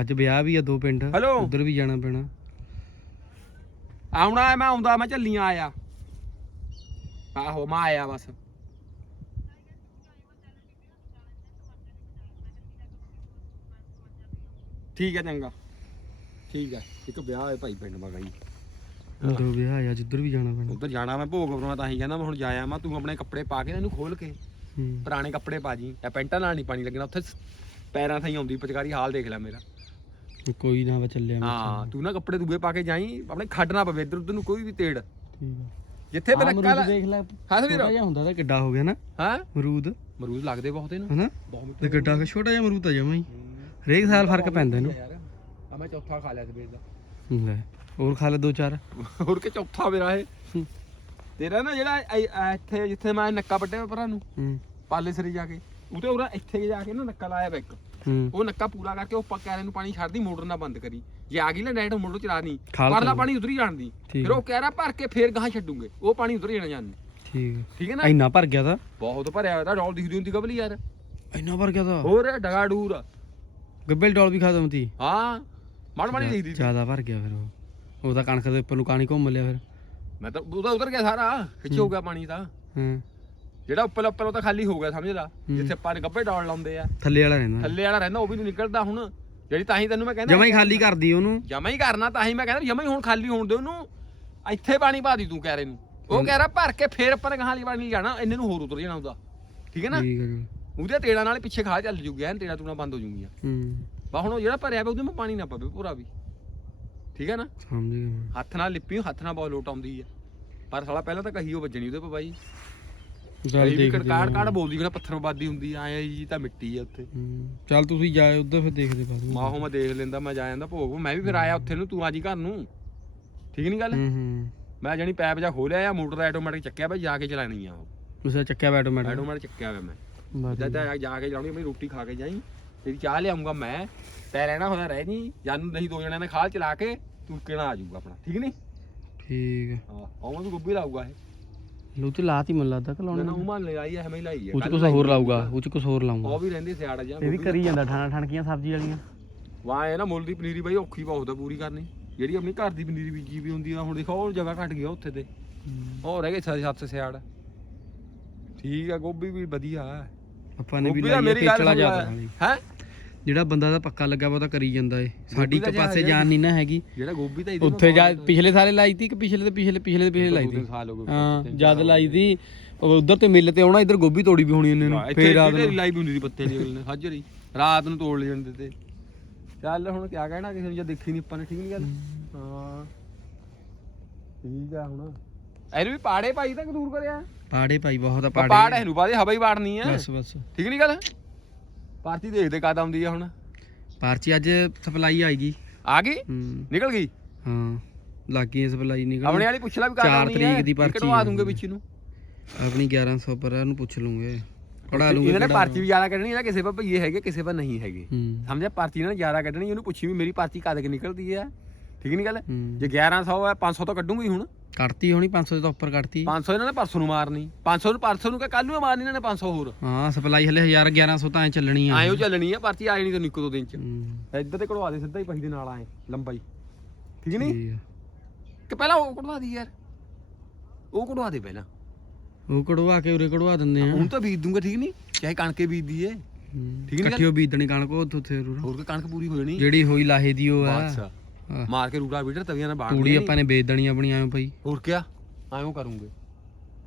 ਅੱਜ ਵਿਆਹ ਵੀ ਆ ਦੋ ਪਿੰਡ। ਉਧਰ ਵੀ ਜਾਣਾ ਪੈਣਾ।
ਆਉਣਾ ਹੈ ਮੈਂ ਆਉਂਦਾ ਮੈਂ ਝੱਲੀਆਂ ਆਇਆ। ਆਹੋ ਮੈਂ ਆਇਆ ਬਸ। ਠੀਕ ਹੈ ਚੰਗਾ। ਠੀਕ ਹੈ ਇੱਕ ਵਿਆਹ ਹੈ ਭਾਈ ਪਿੰਡ ਮਗਾਈ।
ਦੋ ਵਿਆਹ ਆ ਜਿੱਧਰ ਵੀ ਜਾਣਾ ਪੈਣਾ।
ਉਧਰ ਜਾਣਾ ਮੈਂ ਭੋਗ ਮੈਂ ਤਾਂ ਹੀ ਕਹਿੰਦਾ ਮੈਂ ਹੁਣ ਜਾਇਆ ਮੈਂ ਤੂੰ ਆਪਣੇ ਕੱਪੜੇ ਪਾ ਕੇ ਨਾ ਇਹਨੂੰ ਖੋਲ ਕੇ
ਹੂੰ।
ਪੁਰਾਣੇ ਕੱਪੜੇ ਪਾ ਜੀ। ਇਹ ਪੈਂਟਾਂ ਨਾਲ ਨਹੀਂ ਪਾਣੀ ਲੱਗਣਾ ਉੱਥੇ ਸ- ਪੈਰਾਂ ਥਾਈ ਆਉਂਦੀ ਪਚਕਾਰੀ ਹਾਲ ਦੇਖ ਲੈ ਮੇਰਾ।
ਕੋਈ ਨਾ ਵਾ ਚੱਲਿਆ ਮੈਂ
ਹਾਂ ਤੂੰ ਨਾ ਕੱਪੜੇ ਦੂਏ ਪਾ ਕੇ ਜਾਈ ਆਪਣੇ ਖੱਡ ਨਾ ਪਵੇ ਇੱਧਰ ਉੱਧਰ ਨੂੰ ਕੋਈ ਵੀ ਤੇੜ।
ਠੀਕ ਆ।
ਜਿੱਥੇ
ਆਹ ਅਮਰੂਦ
ਕੱਲ
ਦੇਖ ਲੈ
ਹਾਂ ਵੀਰ
ਛੋਟਾ ਜਿਹਾ ਹੁੰਦਾ ਤਾਂ ਕਿੱਡਾ ਹੋ ਗਿਆ ਨਾ।
ਹਾਂ?
ਅਮਰੂਦ।
ਮਰੂਦ ਲੱਗਦੇ ਬਹੁਤ ਇਹਨੂੰ
ਹਨਾ?
ਬਹੁਤ
ਤੇ ਕਿੱਡਾ ਕੁ ਛੋਟਾ ਜਿਹਾ ਅਮਰੂਦ ਆ ਜਮਾ ਹੀ। ਹਰੇਕ ਸਾਲ ਫ਼ਰਕ ਪੈਂਦਾ ਇਹਨੂੰ।
ਯਾਰ। ਆ ਮੈਂ ਚੌਥਾ ਖਾ ਲਿਆ ਸਵੇਰ ਦਾ।
ਲੈ ਹੋਰ ਖਾ ਲੈ ਦੋ ਚਾਰ।
ਹੋਰ ਕਿ ਚੌਥਾ ਮੇਰਾ ਇਹ। ਤੇਰਾ ਨਾ ਜਿਹੜਾ ਇ- ਇ- ਇੱਥੇ ਜਿੱਥੇ ਮੈਂ ਨੱਕਾ ਵੱਟਿਆ ਪਰਾਂ ਨੂੰ
ਹੂੰ।
ਪਾਲੇ ਸਰੀ ਜਾ ਕੇ। ਉਤੇ ਉਹਦਾ ਇੱਥੇ ਜਾ ਕੇ ਨਾ ਨੱਕਾ ਲਾਇਆ ਵਾ ਇੱਕ
ਹੂੰ।
ਉਹ ਨੱਕਾ ਪੂਰਾ ਕਰਕੇ ਉਹ ਪੱਕਾ ਨੂੰ ਪਾਣੀ ਛੱਡਦੀ ਮੋਟਰ ਨਾਲ ਬੰਦ ਕਰੀ। ਜੇ ਆ ਗਈ ਨਾ ਡਾਇਰੈਕਟ ਮੋਟਰ ਚਲਾ ਨਹੀਂ
ਖਾਲ
ਪਰਲਾ
ਕਰ।
ਪਾਣੀ ਉਧਰ ਹੀ ਜਾਣਦੀ
ਠੀਕ
ਫਿਰ ਉਹ ਕਹਿ ਰਿਹਾ ਭਰ ਕੇ ਫੇਰ ਗਾਹਾਂ ਛੱਡੂਗੇ। ਉਹ ਪਾਣੀ ਉਧਰ ਹੀ ਜਾਣਾ ਜਾਣੀ
ਠੀਕ
ਹੈ। ਨਾ?
ਇੰਨਾ ਭਰ ਗਿਆ ਤਾਂ?
ਬਹੁਤ ਭਰਿਆ ਹੋਇਆ ਤਾਂ ਡੋਲ ਦਿਖਦੀ ਹੁੰਦੀ ਕਬਲੀ ਯਾਰ।
ਇੰਨਾ ਭਰ ਗਿਆ ਤਾਂ?
ਹੋਰ ਡਗਾ ਡੂਰ
ਗੱਬੇ ਡੋਲ ਵੀ ਖਤਮ ਤੀ।
ਹਾਂ ਮੜ ਮੜੀ ਦਿਖਦੀ ਸੀ।
ਜ਼ਿਆਦਾ ਭਰ ਗਿਆ ਫਿਰ ਉਹ। ਉਹਦਾ ਕਣਕ ਦੇ ਉੱਪਰ ਨੂੰ ਕਾਣੀ ਘੁੰਮ ਲਿਆ ਫਿਰ।
ਮੈਂ ਤਾਂ ਉਹਦਾ ਉਧਰ ਗਿਆ ਸਾਰਾ। ਖਿੱਚ ਹੋ ਗਿਆ ਪਾਣੀ ਤਾਂ।
ਹਾਂ।
ਜਿਹੜਾ ਉੱਪਰ ਉੱਪਰ ਉਹ ਤਾਂ ਖਾਲੀ ਹੋ ਗਿਆ ਸਮਝ ਲਾ।
ਹੂੰ।
ਜਿੱਥੇ ਨੇ ਗੱਬੇ ਡਾਲ ਲਾਉਂਦੇ ਆ।
ਥੱਲੇ ਵਾਲਾ ਰਹਿੰਦਾ।
ਥੱਲੇ ਵਾਲਾ ਰਹਿੰਦਾ ਉਹ ਵੀ ਨਹੀਂ ਨਿਕਲਦਾ ਹੁਣ। ਜਿਹੜੀ ਤਾਂ ਹੀ ਤੈਨੂੰ ਮੈਂ ਕਹਿੰਦਾ
ਜਮਾ ਹੀ ਖਾਲੀ ਕਰਦੀ ਉਹਨੂੰ।
ਜਮਾ ਹੀ ਕਰਨਾ ਤਾਂ ਹੀ ਮੈਂ ਕਹਿੰਦਾ ਜਮਾ ਹੀ ਹੁਣ ਖਾਲੀ ਹੋਣ ਦੇ ਉਹਨੂੰ। ਇੱਥੇ ਪਾਣੀ ਪਾ ਦੀ ਤੂੰ ਕਹਿ ਰਹੇ ਨੂੰ। ਉਹ ਕਹਿ ਰਿਹਾ ਭਰ ਕੇ ਫੇਰ ਉੱਪਰ ਗਾਹਾਂ ਵਾਲੀ ਪਾਣੀ ਜਾਣਾ ਇਹਨੇ ਨੂੰ ਹੋਰ ਉਤਰ ਜਾਣਾ ਉਹਦਾ। ਠੀਕ ਹੈ ਨਾ?
ਠੀਕ ਹੈ ਜੀ।
ਉਹਦੇ ਤੇੜਾ ਨਾਲ ਪਿੱਛੇ ਖਾ ਚੱਲ ਜੂਗੀ ਐਨ ਤੇੜਾ ਤੂਣਾ ਬੰਦ ਹੋ ਜੂਗੀਆਂ।
ਹੂੰ।
ਬਾ ਹੁਣ ਉਹ ਜਿਹੜਾ ਭਰਿਆ ਪਿਆ ਉਹਦੇ ਮੈਂ ਪਾਣੀ ਨਾ ਪਵੇ ਪੂਰਾ ਵੀ। ਠੀਕ ਹੈ ਨਾ?
ਸਮਝ ਗਿਆ।
ਹੱਥ ਨਾਲ ਲਿਪੀ ਹੱਥ ਨਾਲ ਬਹੁਤ ਲੋਟ ਆਉਂਦੀ ਆ। ਪਰ ਸਾਲਾ ਪਹਿਲਾਂ ਤਾਂ ਕਹੀ ਉਹ ਵੱਜਣੀ ਉਹਦੇ ਪਾ ਬਾਈ।
ਚੱਲ
ਕੜਕਾੜ
ਹਾਂ।
ਕਾੜ ਬੋਲਦੀ ਕਿਹੜਾ ਪੱਥਰਬਾਦੀ ਹੁੰਦੀ ਆ ਐ ਜੀ ਤਾਂ ਮਿੱਟੀ ਆ ਉੱਥੇ।
ਚੱਲ ਤੁਸੀਂ ਜਾਏ ਉੱਧਰ ਫਿਰ ਦੇਖਦੇ ਬਾਅਦ ਵਿੱਚ।
ਮਾਹੋ ਮੈਂ ਦੇਖ ਲੈਂਦਾ ਮੈਂ ਜਾ ਜਾਂਦਾ ਭੋਗ। ਮੈਂ ਵੀ ਫਿਰ ਆਇਆ ਉੱਥੇ ਨੂੰ ਤੂੰ ਆ ਜੀ ਘਰ ਨੂੰ। ਠੀਕ ਨਹੀਂ ਗੱਲ?
ਹੂੰ ਹੂੰ।
ਮੈਂ ਜਾਨੀ ਪੈਪ ਜਾ ਖੋਲਿਆ ਆ ਮੋਟਰ ਆਟੋਮੈਟਿਕ ਚੱਕਿਆ ਬਈ ਜਾ ਕੇ ਚਲਾਣੀ ਆ ਉਹ।
ਉਸੇ ਚੱਕਿਆ ਮੈਡਮ
ਆਟੋਮੈਟਿਕ ਚੱਕਿਆ ਹੋਇਆ ਮੈਂ। ਜਦ ਤੱਕ ਜਾ। ਕੇ ਚਲਾਉਣੀ ਆਪਣੀ ਰੋਟੀ ਖਾ ਕੇ ਜਾਈ। ਤੇਰੀ ਚਾਹ ਲਿਆਉਂਗਾ ਮੈਂ ਤੈ ਰਹਿਣਾ ਹੋਇਆ ਰਹਿ ਜੀ। ਜਾਨੂੰ ਨਹੀਂ ਦੋ ਜਣਿਆਂ ਨੇ ਖਾਲ ਚਲਾ ਕੇ ਤੂੰ ਕਿਹੜਾ ਆ ਜਾਊਗਾ ਆਪਣਾ। ਠੀਕ ਨਹੀਂ
ਠੀਕ ਹੈ
ਹਾਂ ਆਉਂ ਵੀ ਗੋਭੀ ਲਾਊਗਾ ਇਹ।
ਲੋ ਤੇ ਲਾਤੀ ਮੈਨੂੰ ਲੱਗਦਾ ਕਿ ਲਾਉਣੇ
ਨਾ ਉਹ ਮੰਨ ਲਾਈ ਐ ਹਮੇ ਲਾਈ ਹੈ
ਉਹ ਚ ਕੁਝ ਹੋਰ ਲਾਊਗਾ ਉਹ ਚ ਕੁਝ ਹੋਰ ਲਾਊਗਾ।
ਉਹ ਵੀ ਰਹਿੰਦੀ ਸਿਆੜ ਜਾਂ
ਇਹ ਵੀ ਕਰੀ ਜਾਂਦਾ ਠਾਣਾ ਠਣਕੀਆਂ ਸਬਜ਼ੀ ਵਾਲੀਆਂ।
ਵਾਹ ਇਹ ਨਾ ਮੁੱਲ ਦੀ ਪਨੀਰੀ ਬਾਈ ਔਖੀ ਬਹੁਤ ਆ ਪੂਰੀ ਕਰਨੀ। ਜਿਹੜੀ ਆਪਣੀ ਘਰ ਦੀ ਪਨੀਰੀ ਬੀਜੀ ਵੀ ਹੁੰਦੀ ਆ ਹੁਣ ਦੇਖੋ ਉਹ ਜਗ੍ਹਾ ਘਟ ਗਈ ਆ ਉੱਥੇ ਤੇ। ਉਹ ਰਹਿ ਗਏ ਸੱਤ ਸੱਤ ਸਿਆੜ। ਠੀਕ ਆ ਗੋਭੀ ਵੀ ਵਧੀਆ
ਆਪਾਂ ਨੇ ਵੀ ਲਾਈ
ਗੱਲ
ਚਲਾ ਜਾ
ਹੈ?
ਜਿਹੜਾ ਬੰਦਾ ਦਾ ਪੱਕਾ ਲੱਗਾ ਵਾ ਉਹ ਤਾਂ ਕਰੀ ਜਾਂਦਾ ਏ। ਸਾਡੀ ਇੱਕ ਪਾਸੇ ਜਾਨ ਨਹੀਂ ਨਾ ਹੈਗੀ।
ਜਿਹੜਾ ਗੋਭੀ ਤਾਂ ਇਹਦੇ
ਉੱਥੇ ਜਾ ਪਿਛਲੇ ਸਾਲੇ ਲਾਈ ਤੀ ਕਿ ਪਿਛਲੇ ਤੇ ਪਿਛਲੇ ਪਿਛਲੇ ਤੇ ਪਿਛਲੇ ਲਾਈ ਤੀ?
ਹੋ
ਜਦ ਲਾਈ ਤੀ। ਉਧਰ ਤੇ ਮਿਲ ਤੇ ਆਉਣਾ ਇੱਧਰ ਗੋਭੀ ਤੋੜੀ ਵੀ ਹੋਣੀ ਇਹਨੇ ਨੂੰ ਫੇਰ ਰਾਤ ਨੂੰ।
ਲਾਈ ਵੀ ਹੁੰਦੀ ਸੀ ਪੱਤੇ ਦੀ ਅਗਲੇ ਨੇ ਹਾਜ਼ਰੀ ਰਾਤ ਨੂੰ ਤੋੜ ਲੈ ਜਾਂਦੇ ਤੇ। ਚੱਲ ਹੁਣ ਕਿਆ ਕਹਿਣਾ ਕਿਸੇ ਨੂੰ ਜੇ ਦੇਖੀ ਨਹੀਂ ਆਪਾਂ ਨੇ ਠੀਕ ਨਹੀਂ ਗੱਲ? ਹਾਂ। ਠੀਕ ਆ ਹੁਣ। ਇਹਨੂੰ ਵੀ ਪਾੜੇ ਪਾਈ ਤਾਂ ਦੂਰ ਕਰਿਆ?
ਪਾੜੇ ਭਾਈ ਬਹੁਤ ਆ
ਪਾੜ
ਪਾੜੇ
ਇਹਨੂੰ ਬਾਦੇ ਹਵਾ ਹੀ ਵਾੜਨੀ ਆ।
ਬਸ ਬਸ।
ਠੀਕ ਨਹੀਂ ਗੱਲ? ਪਾਰਟੀ ਦੇਖਦੇ ਕਦ ਆਉਂਦੀ ਆ ਹੁਣ?
ਪਰਚੀ ਅੱਜ ਸਪਲਾਈ ਆਏਗੀ।
ਆ ਗਈ?
ਹੂੰ।
ਨਿਕਲ ਗਈ?
ਹਾਂ ਲੱਗੀ ਸਪਲਾਈ ਨਿਕਲ
ਆਪਣੇ ਵਾਲੀ ਪੁੱਛ ਲੈ ਵੀ ਕਦ
ਚਾਰ
ਆਉਣੀ
ਤਰੀਕ
ਹੈ
ਦੀ ਪਰਚੀ
ਕਢਵਾ। ਦੂੰਗੇ ਵਿੱਚ ਨੂੰ।
ਆਪਣੀ 1100 ਪਰ ਇਹਨੂੰ ਪੁੱਛ ਲੂੰਗੇ। ਪੜਾ ਲੂੰਗੇ
ਇਹਨਾਂ ਨੇ ਪਰਚੀ ਵੀ ਜ਼ਿਆਦਾ ਕੱਢਣੀ ਇਹਦਾ ਕਿਸੇ ਪਰ ਭਈਏ ਹੈਗੇ ਕਿਸੇ ਪਰ ਨਹੀਂ ਹੈਗੇ।
ਹੂੰ।
ਸਮਝਿਆ? ਪਰਚੀ ਇਹਨਾਂ ਨੇ ਜ਼ਿਆਦਾ ਕੱਢਣੀ ਉਹਨੂੰ ਪੁੱਛੀ ਵੀ ਮੇਰੀ ਪਰਚੀ ਕਦ ਕਿ ਨਿਕਲਦੀ ਆ। ਠੀਕ ਨਹੀਂ ਗੱਲ?
ਹੂੰ।
ਜੇ 1100 ਹੈ 500 ਤਾਂ ਕੱਢੂਗੀ ਹੁਣ।
ਕੱਢਤੀ ਹੋਣੀ 500 ਤੋਂ ਉੱਪਰ ਕੱਢਤੀ।
500 ਇਹਨਾਂ ਨੇ ਪਰਸੋਂ ਨੂੰ ਮਾਰਨੀ। 500 ਨੂੰ ਪਰਸੋਂ ਨੂੰ ਕਿ ਕੱਲ ਨੂੰ ਹੀ ਮਾਰਨੀ ਇਹਨਾਂ ਨੇ 500 ਹੋਰ।
ਹਾਂ ਸਪਲਾਈ ਹਲੇ 1000 1100 ਤਾਂ ਐ ਚੱਲਣੀ ਆ।
ਆਇਓ ਚੱਲਣੀ ਆ ਪਰਚੀ ਆਈ ਨਹੀਂ ਤਾਂ ਨਿੱਕੋ ਦੋ ਦਿਨ ਚ।
ਹੂੰ,
ਇੱਧਰ ਤੇ ਕਢਵਾ ਦੇ ਸਿੱਧਾ ਹੀ ਪਹੀ ਦੇ ਨਾਲ ਆਏ ਲੰਬਾਈ। ਠੀਕ ਨਹੀਂ?
ਠੀਕ ਆ।
ਕਿ ਪਹਿਲਾਂ ਉਹ ਕਢਵਾ ਦੀ ਯਾਰ। ਉਹ ਕਢਵਾ ਦੇ ਪਹਿਲਾਂ।
ਉਹ ਕਢਵਾ ਕੇ ਉਰੇ ਕਢਵਾ ਦਿੰਦੇ ਆ।
ਹੁਣ ਤਾਂ ਬੀਜ ਦੂੰਗਾ ਠੀਕ ਨਹੀਂ? ਚਾਹੇ ਕਣਕੇ ਬੀਜ ਦਈਏ।
ਹੂੰ,
ਠੀਕ ਨੀ ਗੱਲ?
ਬੀਜਣੀ ਕਣਕ ਉਹ ਉੱਥੇ
ਹੋਰ ਕਿ ਕਣਕ ਪੂਰੀ ਹੋ ਜਾਣੀ।
ਜਿਹੜੀ ਹੋਈ ਲਾਹੇ ਦੀ ਉਹ ਆ।
ਬਸ
ਹਾਂ।
ਮਾਰ ਕੇ ਰੂੜਾ ਵੀਡਰ ਤਵੀਆਂ ਨਾਲ ਬਾੜ
ਤੂੜੀ। ਆਪਾਂ ਨੇ ਵੇਚ ਦੇਣੀ ਆਪਣੀ ਭਾਈ
ਹੋਰ ਕਿਆ? ਐਂ ਕਰੂੰਗੇ।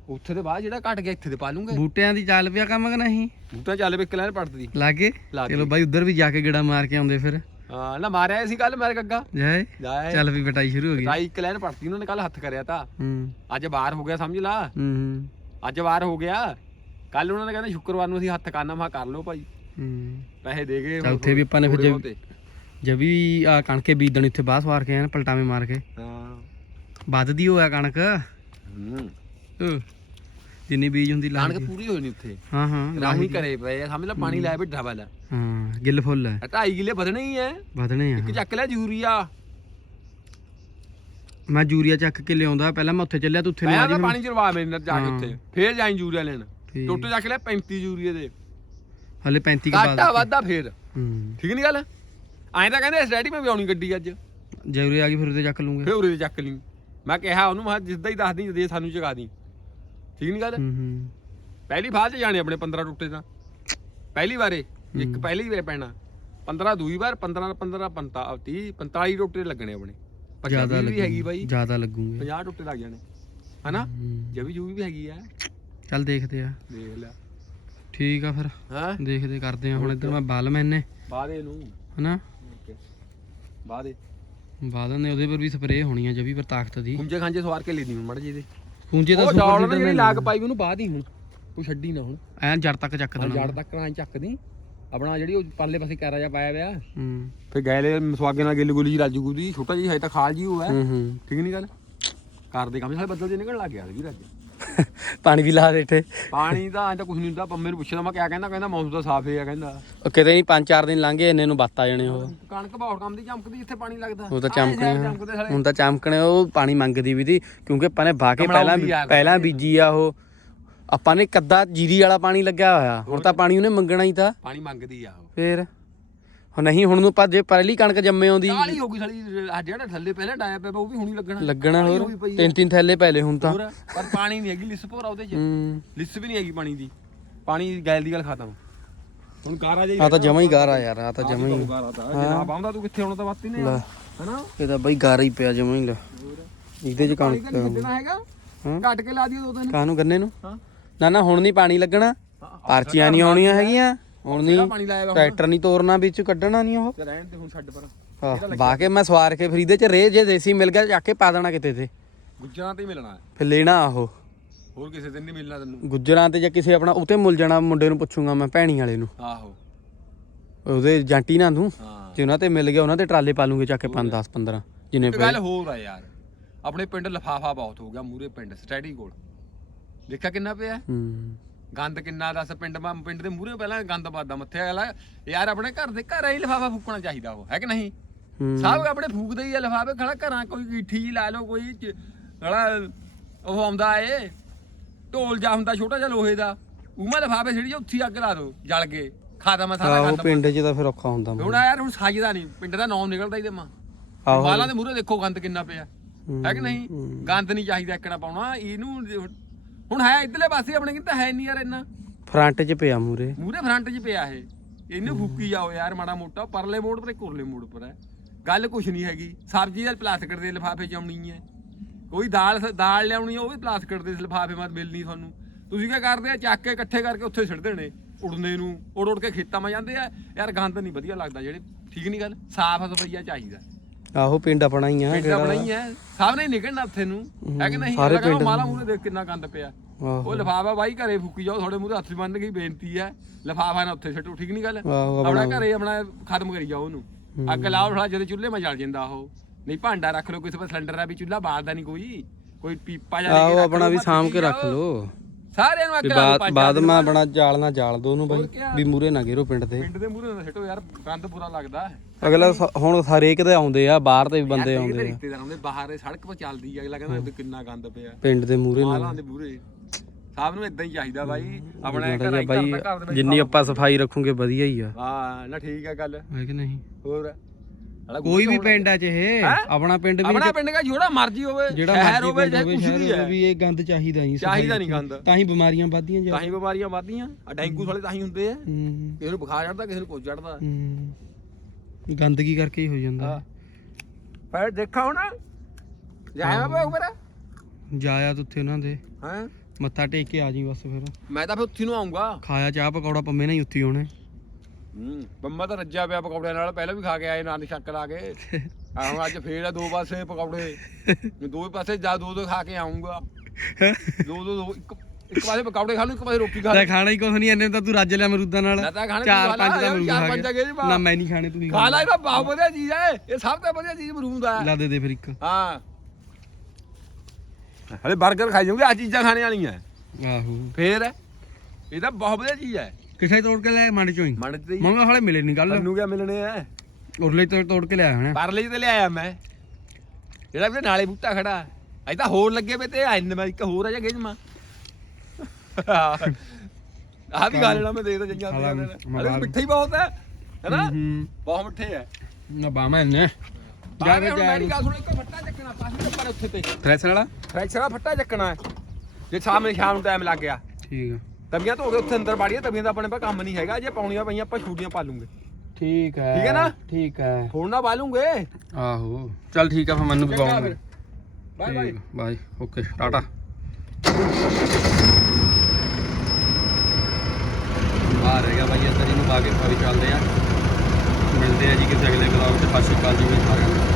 ਉੱਥੇ ਦੇ ਬਾਅਦ ਜਿਹੜਾ ਘਟ ਗਿਆ ਇੱਥੇ ਤੇ ਪਾ ਲੂੰਗੇ
ਬੂਟਿਆਂ ਦੀ ਚੱਲ ਪਿਆ ਕੰਮ ਕਿ ਨਹੀਂ?
ਬੂਟਾ ਚੱਲ ਇੱਕ ਲੈਣ ਪੜਦੀ
ਲਾਗੇ? ਚਲੋ ਬਾਈ ਉਧਰ ਵੀ ਜਾ ਕੇ ਗੇੜਾ ਮਾਰ ਕੇ ਆਉਂਦੇ ਫਿਰ।
ਹਾਂ ਨਾ ਮਾਰਿਆ ਸੀ ਕੱਲ ਮੇਰੇ ਗੱਗਾ।
ਜਾਏ। ਚੱਲ ਵੀ ਪਟਾਈ ਸ਼ੁਰੂ ਹੋ ਗਈ।
ਰਾਈ ਇੱਕ ਪੜਤੀ ਉਹਨਾਂ ਨੇ ਕੱਲ ਹੱਥ ਕਰਿਆ ਤਾਂ।
ਹੂੰ।
ਅੱਜ ਬਾਹਰ ਹੋ ਗਿਆ ਸਮਝ ਲਾ।
ਹੂੰ
ਅੱਜ ਵਾਰ ਹੋ ਗਿਆ। ਕੱਲ ਉਹਨਾਂ ਨੇ ਕਹਿੰਦੇ ਸ਼ੁੱਕਰਵਾਰ ਨੂੰ ਅਸੀਂ ਹੱਥ ਕਰਨਾ ਮਾ ਕਰ ਲਓ ਭਾਈ।
ਹੂੰ।
ਪੈਸੇ ਦੇ ਗਏ
ਉੱਥੇ ਵੀ ਆਪਾਂ ਨੇ ਫਿਰ
ਥੋੜ੍ਹੇ
ਜੇ-
ਬਹੁਤੇ।
ਜਦ ਵੀ ਆ ਕਣਕੇ ਬੀਜਣੀ ਉੱਥੇ ਬਾਹਰ ਸਵਾਰ ਕੇ ਨਾ ਪਲਟਾਵੇਂ ਮਾਰ ਕੇ।
ਹਾਂ।
ਵੱਧਦੀ ਹੋਇਆ ਕਣਕ।
ਹੂੰ।
ਅਹ, ਜਿੰਨੀ ਬੀਜ ਹੁੰਦੀ ਲਾ
ਕਣਕ ਪੂਰੀ ਹੋਈ ਨਹੀਂ ਉੱਥੇ।
ਹਾਂ ਹਾਂ
ਰਾਹੀ ਕਰੇ ਪਏ ਆ, ਸਮਝ ਲੈ ਪਾਣੀ ਲਾਇਆ ਵੀ ਡਬਲ ਹੈ
ਗਿੱਲ ਫੁੱਲ ਹੈ।
2.5 ਕਿਲੇ ਵਧਣੇ ਹੀ ਐ
ਵਧਣੇ ਆ
ਇੱਕ ਚੱਕ ਲੈ ਯੂਰੀਆ।
ਮੈਂ ਯੂਰੀਆ ਚੱਕ ਕੇ ਲਿਆਉਂਦਾ ਪਹਿਲਾਂ ਮੈਂ ਉੱਥੇ ਚੱਲਿਆ ਤੂੰ ਉੱਥੇ
ਪਹਿਲਾਂ
ਲਿਆ
ਤਾਂ ਪਾਣੀ ਚਰਵਾ ਮੇਰੇ ਨਾਲ ਜਾ ਕੇ
ਹਾਂ।
ਉੱਥੇ। ਫੇਰ ਜਾਈਂ ਯੂਰੀਆ ਲੈਣ।
ਠੀਕ।
ਟੋਟੇ ਚੱਕ ਲੈ 35 ਯੂਰੀਆ ਦੇ।
ਹਲੇ 35 ਕੇ
ਘਾਟਾ
ਬਾਅਦ
ਵਾਧਾ ਫੇਰ।
ਹੂੰ।
ਠੀਕ ਨਹੀਂ ਗੱਲ? ਐਂ ਤਾਂ ਕਹਿੰਦੇ ਸਟੈਡੀ ਮੈਂ ਵੀ ਆਉਣੀ ਗੱਡੀ ਅੱਜ।
ਜੈਵਰੇ ਆ ਗਈ ਫਿਰ ਉਹਦੇ ਚੱਕ ਲੂੰਗੇ।
ਫੇਰ ਉਰੇ ਦੇ ਚੱਕ ਲਈ। ਮੈਂ ਕਿਹਾ ਉਹਨੂੰ ਮੈਂ ਜਿੱਦਾਂ ਹੀ ਦੱਸਦੀ ਜਦੇ ਸਾਨੂੰ ਚਗਾ ਦੀ। ਠੀਕ ਨਹੀਂ ਗੱਲ?
ਹੂੰ ਹੂੰ।
ਪਹਿਲੀ ਫਾਲ ਚ ਜਾਣੇ ਆਪਣੇ 15 ਟੁੱਟੇ ਤਾਂ। ਪਹਿਲੀ ਵਾਰੇ ਇੱਕ। ਪਹਿਲੀ ਵਾਰ ਪੈਣਾ। 15 ਦੂਈ ਵਾਰ 15 15 45 30 45 ਟੁੱਟੇ ਲੱਗਣੇ ਆਪਣੇ।
ਜ਼ਿਆਦਾ
ਪੰਜਾਬੀ ਵੀ ਹੈਗੀ ਬਾਈ।
ਜ਼ਿਆਦਾ ਲੱਗੂਗੇ।
50 ਟੁੱਟੇ ਲੱਗ ਜਾਣੇ। ਹਨਾ?
ਹੂੰ।
ਜਵੀ ਜੂਵੀ ਵੀ ਹੈਗੀ ਆ।
ਚੱਲ ਦੇਖਦੇ ਆ।
ਦੇਖ ਲੈ।
ਠੀਕ ਆ ਫਿਰ।
ਹਾਂ?
ਦੇਖਦੇ ਕਰਦੇ ਆ ਹੁਣ ਇੱਧਰ ਮੈਂ ਬਾਲ ਮੈਨੇ
ਬਾਦੇ ਨੂੰ।
ਹਨਾ?
ਬਾਦੇ
ਬਾਦਨ ਨੇ ਉਹਦੇ ਪਰ ਵੀ ਸਪਰੇਅ ਹੋਣੀ ਆ ਜਵੀ ਪਰ ਤਾਕਤ ਦੀ।
ਖੁੰਝੇ ਖਾਂਜੇ ਸਵਾਰ ਕੇ ਹੁਣ ਮੜ ਜੀ ਦੇ
ਪੂੰਜੇ ਤਾਂ
ਉਹ ਜਿਹੜੀ
ਨੇ
ਲਾਗ ਪਾਈ ਉਹਨੂੰ ਬਾਦ ਹੀ ਹੁਣ ਤੂੰ ਛੱਡੀ ਨਾ ਹੁਣ।
ਐਨ ਜੜ ਤੱਕ ਚੱਕ ਦੇਣਾ
ਜੜ ਤੱਕ ਰਾਂ ਚੱਕਦੀ। ਆਪਣਾ ਜਿਹੜੀ ਉਹ ਪਰਲੇ ਪਾਸੇ ਕੈਰਾ ਜਾ ਪਾਇਆ ਵਿਆ
ਹੂੰ।
ਫੇ ਗੈਲੇ ਮਸਵਾਗੇ ਨਾਲ ਗਿੱਲ ਗੁੱਲੀ ਜੀ ਰਾਜੂ ਗੁੱਲੀ ਛੋਟਾ ਜੀ ਹੈ ਤਾਂ ਖਾਲ ਜੀ ਹੋਇਆ
ਹੂੰ। ਹੂੰ
ਠੀਕ ਨਹੀਂ ਗੱਲ? ਕਰਦੇ ਕੰਮ ਸਾਰੇ ਬੱਦਲ ਜੇ ਨਿਕਲਣ ਲੱਗ ਗਿਆ ਵੀਰ ਅੱਜ
ਪਾਣੀ ਵੀ ਲਾ ਇੱਥੇ।
ਪਾਣੀ ਦਾ ਐਂ ਤਾਂ ਕੁਝ ਨਹੀਂ ਹੁੰਦਾ ਪੰਮੇ ਨੂੰ ਪੁੱਛਦਾ ਮੈਂ ਕਿਆ ਕਹਿੰਦਾ ਕਹਿੰਦਾ ਮੌਸਮ ਤਾਂ ਸਾਫ਼ ਹੈ ਕਹਿੰਦਾ।
ਉਹ ਕਿਤੇ ਨਹੀਂ ਪੰਜ ਚਾਰ ਦਿਨ ਲੰਘੇ ਇੰਨੇ ਨੂੰ ਬੱਤ ਆ ਜਾਣੇ ਉਹ।
ਕਣਕ ਬਹੁਤ ਕੰਮ ਦੀ ਚਮਕਦੀ ਜਿੱਥੇ ਪਾਣੀ ਲੱਗਦਾ।
ਉਹ ਤਾਂ ਚਮਕਣੇ ਹੁਣ ਤਾਂ ਚਮਕਣੇ ਉਹ ਪਾਣੀ ਮੰਗਦੀ ਵੀ ਦੀ ਕਿਉਂਕਿ ਆਪਾਂ ਨੇ ਵਾਹ ਕੇ
ਕਮਲਾਉਂਦੀ
ਪਹਿਲਾਂ। ਪਹਿਲਾਂ ਬੀਜੀ ਆ ਉਹ। ਆਪਾਂ ਨੇ ਕੱਦਾ ਜੀਰੀ ਵਾਲਾ ਪਾਣੀ ਲੱਗਿਆ ਹੋਇਆ। ਹੁਣ ਤਾਂ ਪਾਣੀ ਉਹਨੇ ਮੰਗਣਾ ਹੀ ਤਾਂ।
ਪਾਣੀ ਮੰਗਦੀ ਆ ਉਹ।
ਫੇਰ? ਹੁਣ ਨਹੀਂ ਹੁਣ ਨੂੰ ਆਪਾਂ ਜੇ ਪਹਿਲੀ ਕਣਕ ਜੰਮੇ ਆਉਂਦੀ।
ਕਾਲੀ ਹੋ ਗਈ ਸਾਲੀ ਜਿਹੜਾ ਥੱਲੇ ਪਹਿਲਾਂ ਡਾਇਆ ਪਿਆ ਵਾ, ਉਹ ਵੀ ਹੁਣੀ ਲੱਗਣਾ।
ਲੱਗਣਾ
ਕਾਲੀ
ਹੋਰ
ਹੋਈ ਪਈ ਆ।
ਤਿੰਨ ਤਿੰਨ ਥੈਲੇ ਪਹਿਲੇ ਹੁਣ ਤਾਂ।
ਹੋਰ ਪਰ ਪਾਣੀ ਨਹੀਂ ਹੈਗੀ ਲਿਸ ਭੋਰਾ ਉਹਦੇ ਚ।
ਹੂੰ।
ਲਿਸ ਵੀ ਨਹੀਂ ਹੈਗੀ ਪਾਣੀ ਦੀ। ਪਾਣੀ ਗੈਲ ਦੀ ਗੱਲ ਖਤਮ। ਹੁਣ ਗਾਰਾ ਜਾਈ
ਆ ਤਾਂ ਜਮਾ ਹੀ ਗਾਰਾ ਯਾਰ ਆ ਤਾਂ ਜਮਾ ਹੀ।
ਗਾਰਾ ਤਾਂ। ਜਨਾਬ ਆਉਂਦਾ ਤੂੰ ਕਿੱਥੇ ਹੁਣ ਤਾਂ ਬਾਤੀ ਨੇ
ਲੈ
ਹਨਾ?
ਇਹ ਤਾਂ ਬਈ ਗਾਰਾ ਹੀ ਪਿਆ ਜਮਾ ਹੀ ਲੈ। ਇਹਦੇ ਚ
ਪਾਣੀ
ਕਣਕ
ਤਾਂ ਹੈਗਾ।
ਹਾਂ।
ਘੱਟ ਕੇ ਲਾ ਦਿਓ ਦੋ ਦਿਨ
ਕਾਹਨੂੰ ਗੰਨੇ ਨੂੰ?
ਹਾਂ।
ਨਾ ਨਾ ਹੁਣ ਨਹੀਂ ਪਾਣੀ ਲੱਗਣਾ। ਪਰਚੀਆਂ ਨਹੀਂ ਆਉਣੀਆਂ ਹੈਗੀਆਂ। ਹੁਣ ਨਹੀਂ
ਪਾਣੀ ਲਾਇਆ ਵਾ
ਟਰੈਕਟਰ ਨਹੀਂ ਤੋਰਨਾ ਵਿੱਚ ਕੱਢਣਾ ਨਹੀਂ ਉਹ।
ਰਹਿਣ ਤੇ ਹੁਣ ਛੱਡ ਪਰ।
ਵਾਹ ਕੇ ਮੈਂ ਸਵਾਰ ਕੇ ਫਿਰ ਇਹਦੇ ਚ ਰੇ ਜੇ ਦੇਸੀ ਮਿਲ ਗਿਆ ਚੱਕ ਕੇ ਪਾ ਦੇਣਾ ਕਿਤੇ ਤੇ।
ਗੁੱਜਰਾਂ ਤੇ ਹੀ ਮਿਲਣਾ ਹੈ।
ਫਿਰ ਲੈਣਾ ਉਹ।
ਹੋਰ ਕਿਸੇ ਦਿਨ ਨਹੀਂ ਮਿਲਣਾ ਤੈਨੂੰ।
ਗੁੱਜਰਾਂ ਤੇ ਜਾਂ ਕਿਸੇ ਆਪਣਾ ਉਤੇ ਮੁੱਲ ਜਾਣਾ ਮੁੰਡੇ ਨੂੰ ਪੁੱਛੂੰਗਾ ਮੈਂ ਭੈਣੀ ਵਾਲੇ ਨੂੰ।
ਆਹੋ।
ਉਹਦੇ ਜਾਂਟੀ ਨਾ ਤੂੰ।
ਹਾਂ।
ਜੇ ਉਹਨਾਂ ਤੇ ਮਿਲ ਗਿਆ ਉਹਨਾਂ ਤੇ ਟਰਾਲੇ ਪਾ ਲੂੰਗੇ ਚੱਕ ਕੇ 5 10 15 ਜਿੰਨੇ ਪਏ।
ਗੱਲ ਹੋਰ ਆ ਯਾਰ। ਆਪਣੇ ਪਿੰਡ ਲਫਾਫਾ ਬਹੁਤ ਹੋ ਗਿਆ ਮੂਰੇ ਪਿੰਡ ਸਟੈਡੀ ਕੋਲ। ਦੇਖਿਆ ਕਿੰਨਾ ਪਿਆ?
ਹੂੰ।
ਗੰਦ ਕਿੰਨਾ ਦੱਸ ਪਿੰਡ ਮਾ ਪਿੰਡ ਦੇ ਮੂਹਰੇ ਪਹਿਲਾਂ ਗੰਦ ਪਾਦਾ ਮੱਥੇ ਵਾਲਾ ਯਾਰ ਆਪਣੇ ਘਰ ਦੇ ਘਰ ਹੀ ਲਫਾਫਾ ਫੂਕਣਾ ਚਾਹੀਦਾ ਉਹ ਹੈ ਕਿ ਨਹੀਂ? ਸਭ ਆਪਣੇ ਫੂਕਦੇ ਹੀ ਆ ਲਫਾਫੇ ਖੜਾ ਘਰਾਂ ਕੋਈ ਗਿੱਠੀ ਜੀ ਲਾ ਲਓ ਕੋਈ ਖੜਾ ਉਹ ਆਉਂਦਾ ਏ ਢੋਲ ਜਾ ਹੁੰਦਾ ਛੋਟਾ ਜਿਹਾ ਲੋਹੇ ਦਾ ਉਮਾ ਲਫਾਫੇ ਛੜੀ ਉੱਥੀ ਅੱਗ ਲਾ ਦੋ ਜਲ ਕੇ ਖਾਦਾ ਮੈਂ ਸਾਰਾ ਗੰਦ
ਪਿੰਡ 'ਚ ਤਾਂ ਫਿਰ ਔਖਾ ਹੁੰਦਾ
ਹੁਣ ਯਾਰ ਹੁਣ ਸਾਜਦਾ ਨਹੀਂ ਪਿੰਡ ਦਾ ਨਾਮ ਨਿਕਲਦਾ ਹੀ ਤੇ ਮਾਂ।
ਆਹੋ।
ਮਾਲਾਂ ਦੇ ਮੂਹਰੇ ਦੇਖੋ ਗੰਦ ਕਿੰਨਾ ਪਿਆ ਹੈ ਕਿ ਨਹੀਂ। ਗੰਦ ਨਹੀਂ ਚਾਹੀਦਾ ਇੱਕਣਾ ਪਾਉਣਾ ਇਹਨੂੰ ਹੁਣ ਹੈ ਇਧਰਲੇ ਪਾਸੇ ਆਪਣੇ ਕਿੰਤਾ ਹੈ ਨਹੀਂ ਯਾਰ ਇੰਨਾ।
ਫਰੰਟ 'ਚ ਪਿਆ ਮੂਰੇ।
ਮੂਰੇ ਫਰੰਟ 'ਚ ਪਿਆ ਇਹ। ਇਹਨੂੰ ਫੂਕੀ ਜਾਓ ਯਾਰ ਮਾੜਾ ਮੋਟਾ ਪਰਲੇ ਮੋੜ ਪਰ ਕੁਰਲੇ ਮੋੜ ਪਰ ਹੈ। ਗੱਲ ਕੁਛ ਨਹੀਂ ਹੈਗੀ। ਸਬਜ਼ੀ ਦਾ ਪਲਾਸਟਿਕ ਦੇ ਲਿਫਾਫੇ 'ਚ ਆਉਣੀ ਹੈ। ਕੋਈ ਦਾਲ ਦਾਲ ਲਿਆਉਣੀ ਉਹ ਵੀ ਪਲਾਸਟਿਕ ਦੇ ਲਿਫਾਫੇ ਮਤ ਮਿਲਣੀ ਤੁਹਾਨੂੰ। ਤੁਸੀਂ ਕੀ ਕਰਦੇ ਆ ਚੱਕ ਕੇ ਇਕੱਠੇ ਕਰਕੇ ਉੱਥੇ ਸਿੱਟ ਦੇਣੇ। ਉੜਨੇ ਨੂੰ ਉੜ ਉੜ ਕੇ ਖੇਤਾਂ 'ਮਾ ਜਾਂਦੇ ਆ। ਯਾਰ ਗੰਦ ਨਹੀਂ ਵਧੀਆ ਲੱਗਦਾ ਜਿਹੜੇ ਠੀਕ ਨਹੀਂ ਗੱਲ ਸਾਫ਼ ਸਫਾਈਆ ਚਾਹੀਦਾ।
ਆਹੋ ਪਿੰਡ ਆਪਣਾ ਹੀ ਆ
ਪਿੰਡ ਆਪਣਾ ਹੀ ਸਭ ਨੇ ਨਿਕਲਣਾ ਉੱਥੇ ਨੂੰ। ਹੈ ਕਿ ਨਹੀਂ
ਸਾਰੇ ਪਿੰਡ
ਮਾਲਾ ਮੂਰੇ ਦੇਖ ਕਿੰਨਾ ਗੰਦ ਪਿਆ। ਉਹ ਲਫਾਫਾ ਬਾਈ ਘਰੇ ਫੂਕੀ ਜਾਓ ਤੁਹਾਡੇ ਮੂਹਰੇ ਹੱਥ ਬੰਨ ਗਈ ਬੇਨਤੀ ਹੈ ਲਫਾਫਾ ਨਾ ਉੱਥੇ ਛੱਟੋ ਠੀਕ ਨਹੀਂ ਗੱਲ? ਆਪਣਾ। ਘਰੇ ਆਪਣਾ ਖਤਮ ਕਰੀ ਜਾਓ ਉਹਨੂੰ। ਅੱਗ ਲਾਓ ਥੋੜਾ ਜਦੋਂ ਚੁੱਲ੍ਹੇ 'ਮਾ ਜਲ ਜਾਂਦਾ ਉਹ। ਨਹੀਂ ਭਾਂਡਾ ਰੱਖ ਲਓ ਕਿਸੇ ਪਰ ਸਿਲੰਡਰ ਦਾ ਵੀ ਚੁੱਲ੍ਹਾ ਬਾਲਦਾ ਨਹੀਂ ਕੋਈ। ਕੋਈ ਪੀਪਾ ਜਾਂ
ਆਪਣਾ ਵੀ ਸਾਂਭ ਕੇ ਰੱਖ ਲੋ
ਸਾਰਿਆਂ ਨੂੰ ਅੱਗ ਲਾ ਚਾਰ ਦਿਨ
ਮੈਂ ਆਪਣਾ ਜਾਲ ਨਾ ਜਾਲ ਦੋ ਉਹਨੂੰ ਬਾਈ? ਵੀ ਮੂਰੇ ਨਾ ਗੇਰੋ ਪਿੰਡ ਦੇ।
ਪਿੰਡ ਦੇ ਮੂਹਰੇ ਨਾ ਛੱਟੋ ਯਾਰ ਗੰਦ ਬੁਰਾ ਲੱਗਦਾ।
ਅਗਲਾ ਸ- ਹੁਣ ਹਰੇਕ ਦੇ ਆਉਂਦੇ ਆ ਬਾਹਰ ਦੇ ਵੀ ਬੰਦੇ ਆਉਂਦੇ ਆ।
ਰਿਸ਼ਤੇਦਾਰ ਆਉਂਦੇ ਬਾਹਰ ਸੜਕ 'ਤੇ ਚੱਲਦੀ ਆ ਅਗਲਾ ਕਹਿੰਦਾ ਕਿੰਨਾ ਗੰਦ ਪਿਆ।
ਪਿੰਡ ਦੇ ਮੂਰੇ
ਮਾਲਾਂ
ਨਾਲ
ਦੇ ਸਭ ਨੂੰ ਇਦਾਂ ਹੀ ਚਾਹੀਦਾ ਬਾਈ ਆਪਣਾ ਘਰ ਘਰ
ਬਾਈ
ਘਰ ਦੇ ਵਿੱਚ
ਜਿੰਨੀ ਆਪਾਂ ਸਫ਼ਾਈ ਰੱਖੂਗੇ ਵਧੀਆ ਹੀ ਆ।
ਹਾਂ ਨਾ ਠੀਕ ਹੈ ਗੱਲ।
ਹੈ ਕਿ ਨਹੀਂ?
ਹੋਰ?
ਕੋਈ ਵੀ ਪਿੰਡ ਆ ਚਾਹੇ
ਹੈਂ?
ਆਪਣਾ ਪਿੰਡ ਵੀ
ਆਪਣਾ ਪਿੰਡ ਦਾ ਜਿਹੜਾ ਮਰਜ਼ੀ ਹੋਵੇ ਸ਼ਹਿਰ ਹੋਵੇ ਜਾਂ ਕੁਝ ਵੀ ਹੈ।
ਵੀ ਇਹ ਗੰਦ ਚਾਹੀਦਾ ਨਹੀਂ
ਚਾਹੀਦਾ ਨਹੀਂ ਗੰਦ।
ਤਾਂ ਹੀ ਬਿਮਾਰੀਆਂ ਵੱਧਦੀਆਂ ਜਾ
ਤਾਂ ਹੀ ਬਿਮਾਰੀਆਂ ਵੱਧਦੀਆਂ। ਆ ਡੇਂਗੂ ਵਾਲੇ ਤਾਂ ਹੀ ਹੁੰਦੇ ਆ। ਕਿਸੇ ਨੂੰ ਬੁਖਾਰ ਚੜਦਾ ਕਿਸੇ ਨੂੰ ਕੁਝ ਚੜਦਾ।
ਗੰਦਗੀ ਕਰਕੇ ਹੀ ਹੋ ਜਾਂਦਾ।
ਫਿਰ ਦੇਖਾ ਹੁਣ। ਜਾਇਆ ਮੈਂ ਉੱਪਰ
ਜਾਇਆ ਤੂੰ ਉੱਥੇ ਉਹਨਾਂ ਦੇ।
ਹਾਂ?
ਮੱਥਾ ਟੇਕ ਕੇ ਆ ਜੀ ਬਸ ਫਿਰ।
ਮੈਂ ਤਾਂ ਫਿਰ ਉੱਥੇ ਨੂੰ ਆਉਂਗਾ
ਖਾਇਆ ਚਾਹ ਪਕੌੜਾ ਪੰਮੇ ਉੱਥੇ ਹੀ ਹੋਣੇ।
ਹੂੰ ਬੰਮਾ ਤਾਂ ਰੱਜਿਆ ਪਿਆ ਪਕੌੜਿਆਂ ਨਾਲ ਪਹਿਲਾਂ ਵੀ ਖਾ ਕੇ ਆਏ ਨਾਲ ਸ਼ੱਕ ਲਾ ਕੇ। ਆ ਹੁਣ ਅੱਜ ਫੇਰ ਆ ਦੋ ਪਾਸੇ ਪਕੌੜੇ। ਮੈਂ ਦੋ ਹੀ ਪਾਸੇ ਜਾ ਦੋ ਦੋ ਖਾ ਕੇ ਆਉਂਗਾ ਦੋ ਦੋ ਦੋ ਇੱਕ ਇੱਕ ਪਾਸੇ ਪਕੌੜੇ ਖਾ ਲੂ ਇੱਕ ਪਾਸੇ ਰੋਟੀ ਖਾ ਲੂ
ਖਾਣਾ ਹੀ ਕੁਛ ਨਹੀਂ ਐਨੇ ਤਾਂ ਤੂੰ ਰੱਜ ਲਿਆ ਮਰੂਦਾਂ ਨਾਲ।
ਮੈਂ ਤਾਂ ਖਾਣੇ
ਚਾਰ ਪੰਜ ਦਾ ਮਰੂਦ
ਚਾਰ
ਖਾ
ਪੰਜ ਦਾ ਨੀ
ਮੈਂ ਨਹੀਂ ਖਾਣੇ ਤੂੰ
ਖਾ ਲੈ ਇਹ ਤਾਂ ਬਹੁਤ ਵਧੀਆ ਚੀਜ਼ ਹੈ ਇਹ ਸਭ ਤੋਂ ਵਧੀਆ ਚੀਜ਼ ਮਰੂਦ ਆ
ਲਾ ਦੇ ਦੇ ਫਿਰ ਇੱਕ।
ਹਾਂ। ਹਲੇ 버ਗਰ ਖਾਈ ਜਾਊਂਗੇ ਆ ਚੀਜ਼ਾਂ ਖਾਣੇ ਵਾਲੀਆਂ।
ਆਹੋ।
ਫੇਰ ਇਹ ਤਾਂ ਬਹੁਤ ਵਧੀਆ ਚੀਜ਼ ਹੈ।
ਕਿਥੇ ਤੋੜ ਕੇ ਲਿਆ ਮੰਡ ਚੋਂ ਹੀ?
ਮਨ ਤੇ
ਮੰਗਾ ਹਾਲੇ ਮਿਲੇ ਨਹੀਂ ਗੱਲ।
ਤੈਨੂੰ ਕਿਆ ਮਿਲਣੇ ਆ?
ਉਰਲੇ ਤੋਂ ਤੋੜ ਕੇ ਲਿਆ ਹਣਾ।
ਪਰਲੇ ਚ ਤੇ ਲਿਆਇਆ ਮੈਂ। ਜਿਹੜਾ ਵੀ ਨਾਲੇ ਬੂਟਾ ਖੜਾ। ਅਜੇ ਤਾਂ ਹੋਰ ਲੱਗੇ ਵੇ ਤੇ ਐਨ ਮੈਂ ਇੱਕ ਹੋਰ ਆ ਜਾ ਗੇਜਮਾ ਆਹ ਵੀ ਗਾ ਲੈਣਾ ਮੈਂ ਦੇ ਤਾਂ ਜੰਗਾਂ
ਖਾ ਲਾ,
ਦੇ
ਮੈਂ
ਅਰੇ ਮਿੱਠਾ ਹੀ ਬਹੁਤ ਹੈ ਹੈਨਾ
ਹੂੰ
ਬਹੁਤ ਮਿੱਠੇ ਹੈ
ਨਾ ਬਾਮਾ ਇਹਨੇ
ਜਾ ਕੇ ਮੇਰੀ ਗੱਲ ਸੁਣ ਇੱਕ ਫੱਟਾ ਚੱਕਣਾ ਪਾਸੇ ਉੱਪਰ ਉੱਥੇ ਤੇ।
ਫਰੈਸ਼ ਵਾਲਾ?
ਫਰੈਕਚਰ ਦਾ ਫੱਟਾ ਚੱਕਣਾ ਹੈ। ਜੇ ਸ਼ਾਮ ਨੂੰ ਸ਼ਾਮ ਨੂੰ ਟਾਈਮ ਲੱਗ ਗਿਆ।
ਠੀਕ ਆ।
ਤਵੀਆਂ ਧੋ ਕੇ ਉੱਥੇ ਅੰਦਰ ਬਾੜੀਆਂ ਤਵੀਆਂ ਦਾ ਆਪਣੇ ਪਾ ਕੰਮ ਨਹੀਂ ਹੈਗਾ ਜੇ ਪਾਉਣੀਆਂ ਪਈਆਂ ਆਪਾਂ ਛੂਟੀਆਂ ਪਾ ਲੂੰਗੇ।
ਠੀਕ ਹੈ
ਠੀਕ ਹੈ ਨਾ?
ਠੀਕ ਹੈ।
ਹੁਣ ਨਾ ਪਾ ਲੂੰਗੇ
ਆਹੋ ਚੱਲ ਠੀਕ ਆ ਫਿਰ ਮੈਨੂੰ ਵੀ
ਚੰਗਾ
ਪਾਉਂਗਾ
ਫਿਰ। Bye bye.
Bye okay tata. ਬਾਹਰ ਰਹਿ ਗਿਆ ਭਾਈ ਅੰਦਰ ਇਹਨੂੰ ਪਾ ਕੇ ਫਾਰੀ ਚੱਲਦੇ ਆ ਮਿਲਦੇ ਆ ਜੀ ਕਿਸੇ ਅਗਲੇ ਵਲੌਗ 'ਚ। ਸਤਿ ਸ਼੍ਰੀ ਅਕਾਲ ਜੀ ਵੀ ਸਾਰਿਆਂ ਨੂੰ।